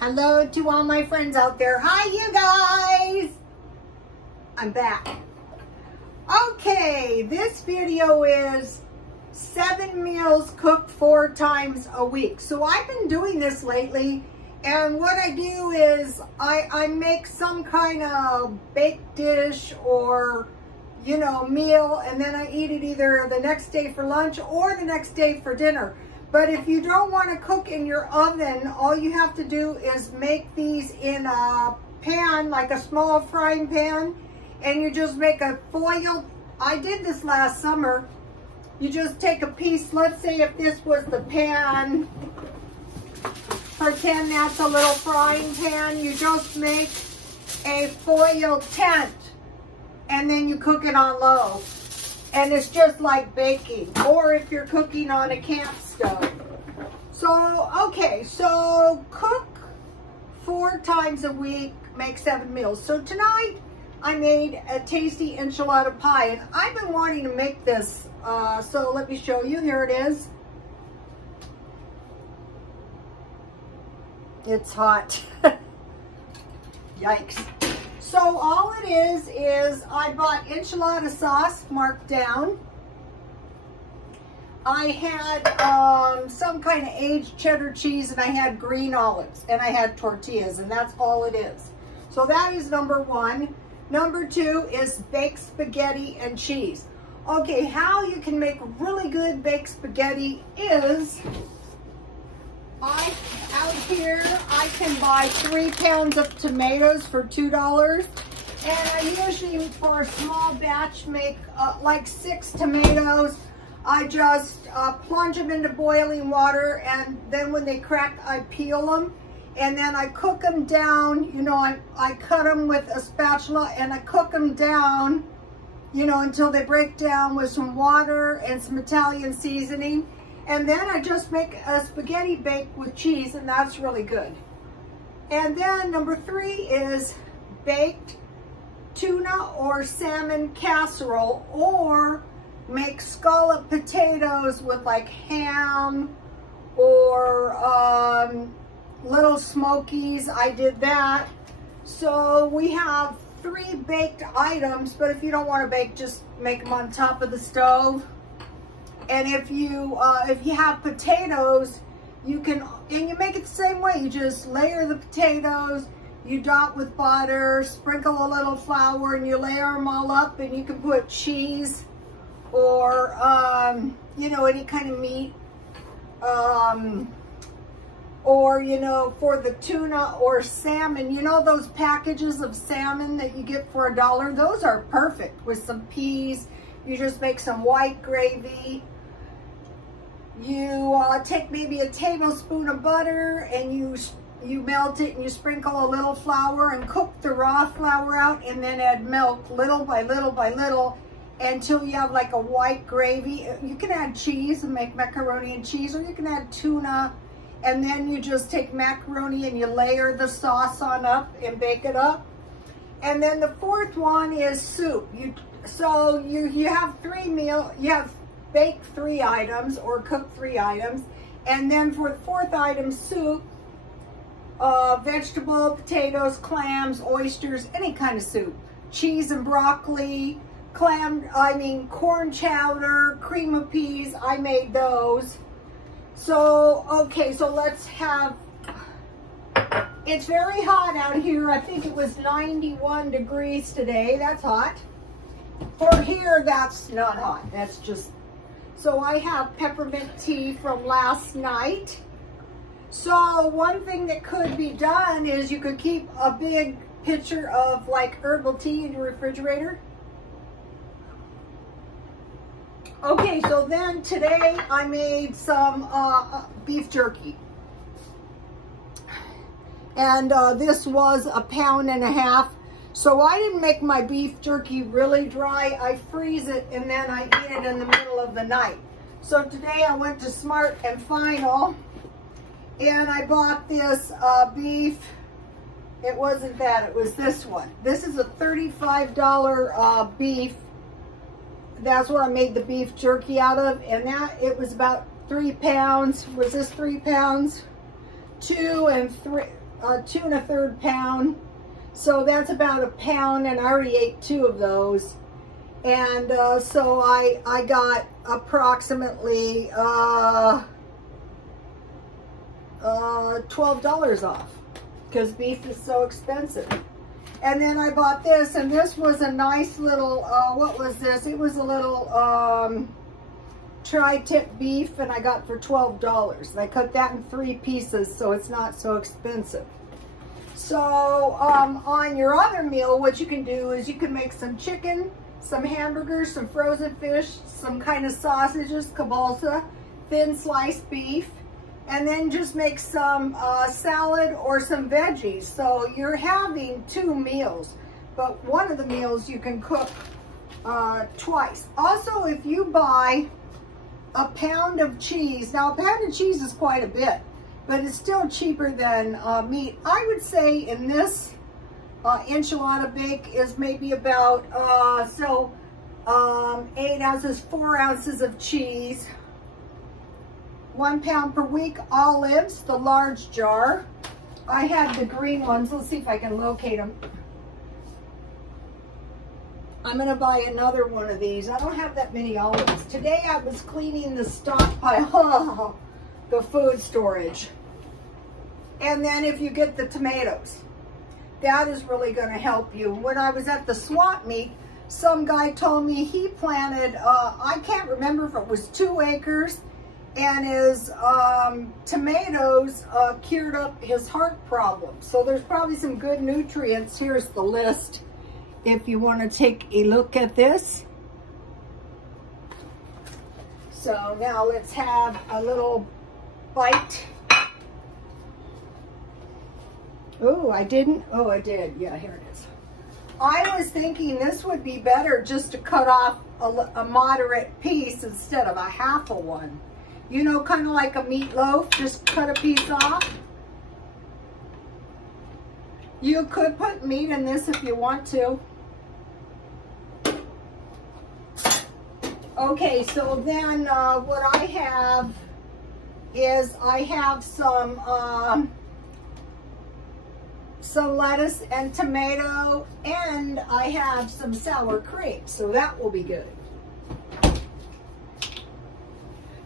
Hello to all my friends out there. Hi, you guys. I'm back. Okay, this video is 7 meals cooked 4 times a week. So I've been doing this lately, and what I do is I make some kind of baked dish or, you know, meal, and then I eat it either the next day for lunch or the next day for dinner. But if you don't want to cook in your oven, all you have to do is make these in a pan, like a small frying pan, and you just make a foil. I did this last summer. You just take a piece, let's say if this was the pan, pretend that's a little frying pan, you just make a foil tent, and then you cook it on low. And it's just like baking, or if you're cooking on a camp stove. So, okay, so cook 4 times a week, make 7 meals. So tonight, I made a tasty enchilada pie, and I've been wanting to make this, so let me show you. Here it is. It's hot. Yikes. So all it is I bought enchilada sauce marked down. I had some kind of aged cheddar cheese, and I had green olives, and I had tortillas, and that's all it is. So that is number 1. Number 2 is baked spaghetti and cheese. Okay, how you can make really good baked spaghetti is, out here, I can buy 3 pounds of tomatoes for $2. And I usually, for a small batch, make like 6 tomatoes. I just plunge them into boiling water, and then when they crack, I peel them. And then I cook them down, you know, I cut them with a spatula, and I cook them down, you know, until they break down with some water and some Italian seasoning. And then I just make a spaghetti bake with cheese, and that's really good. And then number 3 is baked tuna or salmon casserole, or make scallop potatoes with like ham or little smokies. I did that. So we have 3 baked items, but if you don't want to bake, just make them on top of the stove. And if you have potatoes, you can, and you make it the same way. You just layer the potatoes, you dot with butter, sprinkle a little flour, and you layer them all up, and you can put cheese or, you know, any kind of meat. Or, you know, for the tuna or salmon, you know those packages of salmon that you get for $1? Those are perfect with some peas. You just make some white gravy. You take maybe a tablespoon of butter, and you melt it, and you sprinkle a little flour and cook the raw flour out, and then add milk little by little by little until you have like a white gravy. You can add cheese and make macaroni and cheese, or you can add tuna, and then you just take macaroni and you layer the sauce on up and bake it up. And then the 4th one is soup. So you have 3 meals, you have bake 3 items or cook 3 items. And then for the 4th item, soup, vegetable, potatoes, clams, oysters, any kind of soup. Cheese and broccoli, corn chowder, cream of peas, I made those. So, okay, so let's have, it's very hot out here. I think it was 91 degrees today. That's hot. For here, that's not hot. That's just, so I have peppermint tea from last night. So one thing that could be done is you could keep a big pitcher of like herbal tea in your refrigerator. Okay, so then today I made some beef jerky. And this was 1.5 pounds. So I didn't make my beef jerky really dry. I freeze it, and then I eat it in the middle of the night. So today I went to Smart and Final, and I bought this beef. It wasn't that, it was this one. This is a $35 beef. That's what I made the beef jerky out of, and that, it was about 3 pounds. Was this 3 pounds? 2 and 3, 2 1/3 pound. So that's about a pound, and I already ate 2 of those. And so I got approximately $12 off because beef is so expensive. And then I bought this, and this was a nice little, what was this? It was a little tri-tip beef, and I got for $12. I cut that in 3 pieces, so it's not so expensive. So on your other meal, what you can do is you can make some chicken, some hamburgers, some frozen fish, some kind of sausages, kielbasa, thin sliced beef, and then just make some salad or some veggies. So you're having 2 meals, but one of the meals you can cook twice. Also, if you buy a pound of cheese, now a pound of cheese is quite a bit, but it's still cheaper than meat. I would say in this enchilada bake is maybe about 8 ounces, 4 ounces of cheese, 1 pound per week. Olives, the large jar. I had the green ones. Let's see if I can locate them. I'm gonna buy another one of these. I don't have that many olives. Today I was cleaning the stockpile, the food storage. And then if you get the tomatoes, that is really gonna help you. When I was at the swap meet, some guy told me he planted, I can't remember if it was 2 acres, and his tomatoes cured up his heart problem. So there's probably some good nutrients. Here's the list if you want to take a look at this. So now let's have a little bite. Oh, I didn't? Oh, I did. Yeah, here it is. I was thinking this would be better just to cut off a moderate piece instead of a half of one. You know, kind of like a meatloaf, just cut a piece off. You could put meat in this if you want to. Okay, so then what I have is I have some lettuce and tomato, and I have some sour cream, so that will be good.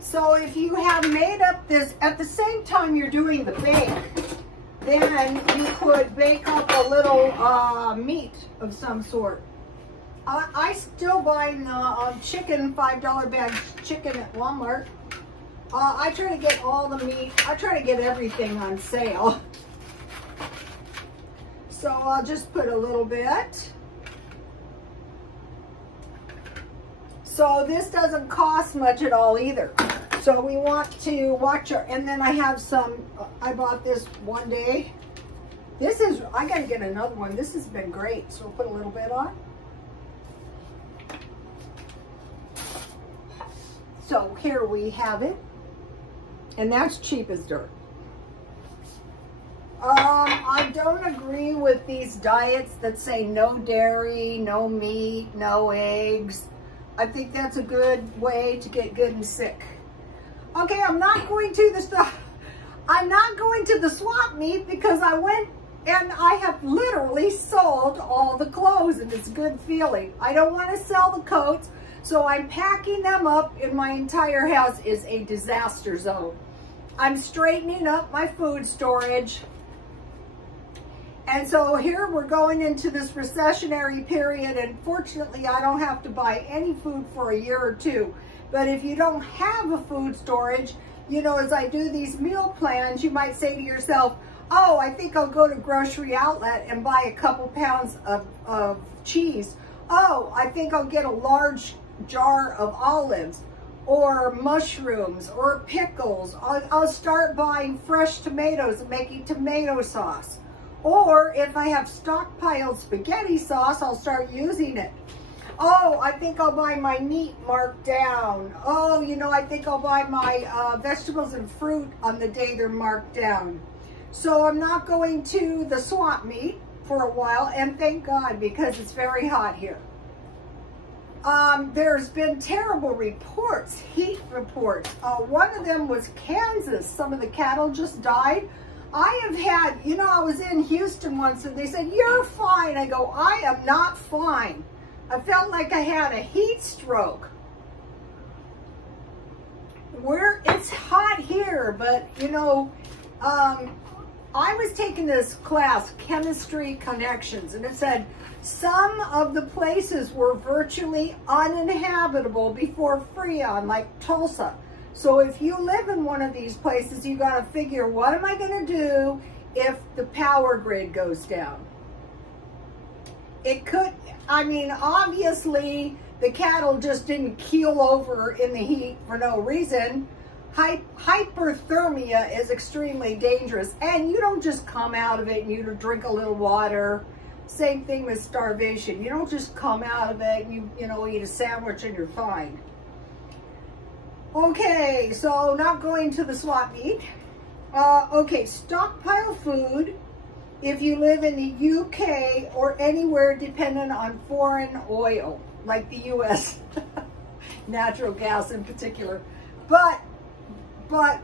So if you have made up this, at the same time you're doing the bake, then you could bake up a little meat of some sort. I still buy chicken, $5 bag chicken at Walmart. I try to get all the meat. I try to get everything on sale. So I'll just put a little bit. So this doesn't cost much at all either. So we want to watch our, and then I have some, I bought this one day. This is, I gotta get another one. This has been great. So we'll put a little bit on. So here we have it. And that's cheap as dirt. I don't agree with these diets that say no dairy, no meat, no eggs. I think that's a good way to get good and sick. Okay, I'm not going to the swap meet because I went and I have literally sold all the clothes, and it's a good feeling. I don't want to sell the coats, so I'm packing them up, and my entire house is a disaster zone. I'm straightening up my food storage. And so here we're going into this recessionary period, and fortunately I don't have to buy any food for a year or 2. But if you don't have a food storage, you know, as I do these meal plans, you might say to yourself, oh, I think I'll go to Grocery Outlet and buy a couple pounds of cheese. Oh, I think I'll get a large jar of olives or mushrooms or pickles. I'll start buying fresh tomatoes and making tomato sauce. Or if I have stockpiled spaghetti sauce, I'll start using it. Oh, I think I'll buy my meat marked down. Oh, you know, I think I'll buy my vegetables and fruit on the day they're marked down. So I'm not going to the swap meet for a while, and thank God, because it's very hot here. There's been terrible reports, heat reports. One of them was Kansas. Some of the cattle just died. I have had, you know, I was in Houston once and they said, you're fine. I go, I am not fine. I felt like I had a heat stroke. It's hot here, but you know, I was taking this class, Chemistry Connections, and it said some of the places were virtually uninhabitable before Freon, like Tulsa. So if you live in one of these places, you got to figure, what am I going to do if the power grid goes down? It could, I mean, obviously the cattle just didn't keel over in the heat for no reason. Hyperthermia is extremely dangerous, and you don't just come out of it and you drink a little water. Same thing with starvation. You don't just come out of it and you know, eat a sandwich and you're fine. Okay, so not going to the swap meet. Okay, stockpile food if you live in the UK or anywhere dependent on foreign oil, like the US, natural gas in particular. But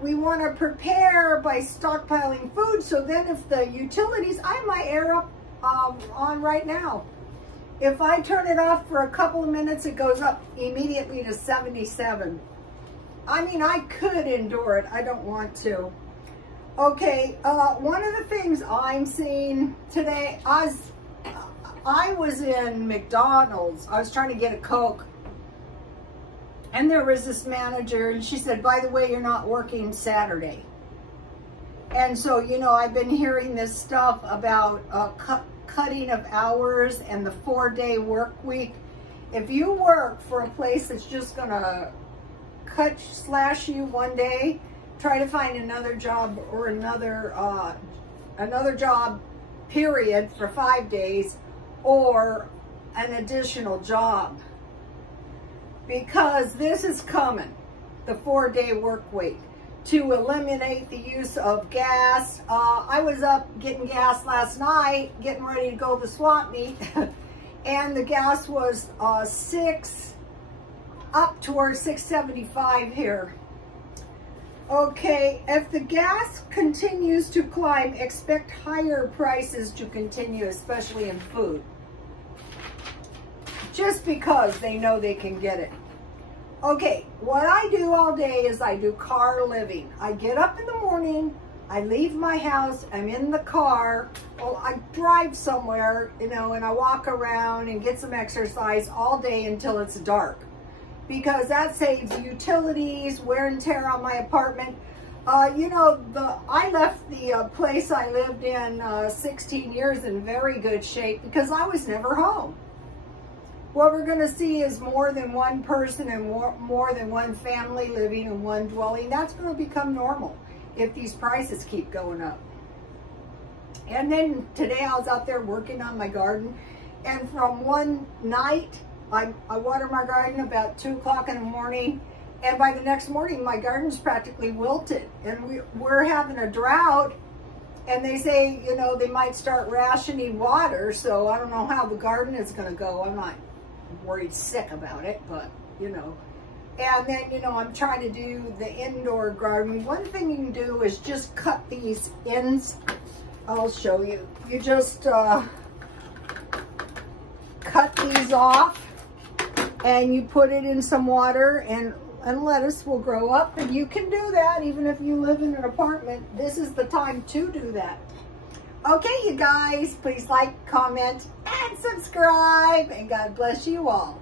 we want to prepare by stockpiling food, so then if the utilities, I have my air up on right now. If I turn it off for a couple of minutes, it goes up immediately to 77. I mean, I could endure it. I don't want to. Okay, one of the things I'm seeing today, I was in McDonald's. I was trying to get a Coke. And there was this manager, and she said, by the way, you're not working Saturday. And so, you know, I've been hearing this stuff about cutting of hours and the 4-day work week. If you work for a place that's just going to slash you one day, try to find another job or another job, period, for 5 days, or an additional job. Because this is coming, the 4-day work week, to eliminate the use of gas. I was up getting gas last night, getting ready to go to the swap meet, and the gas was up towards $6.75 here. Okay, if the gas continues to climb, expect higher prices to continue, especially in food. Just because they know they can get it. Okay, what I do all day is I do car living. I get up in the morning, I leave my house, I'm in the car, well, I drive somewhere, you know, and I walk around and get some exercise all day until it's dark. Because that saves utilities, wear and tear on my apartment. You know, I left the place I lived in 16 years in very good shape because I was never home. What we're going to see is more than one person and more than one family living in one dwelling. That's going to become normal if these prices keep going up. And then today I was out there working on my garden, and from one night, I water my garden about 2 o'clock in the morning, and by the next morning my garden's practically wilted, and we're having a drought, and they say, you know, they might start rationing water, so I don't know how the garden is going to go. I'm not worried sick about it, but you know. And then, you know, I'm trying to do the indoor garden. One thing you can do is just cut these ends. I'll show you. You just cut these off, and you put it in some water, and lettuce will grow up. And you can do that even if you live in an apartment. This is the time to do that. Okay, you guys, please like, comment, and subscribe, and God bless you all.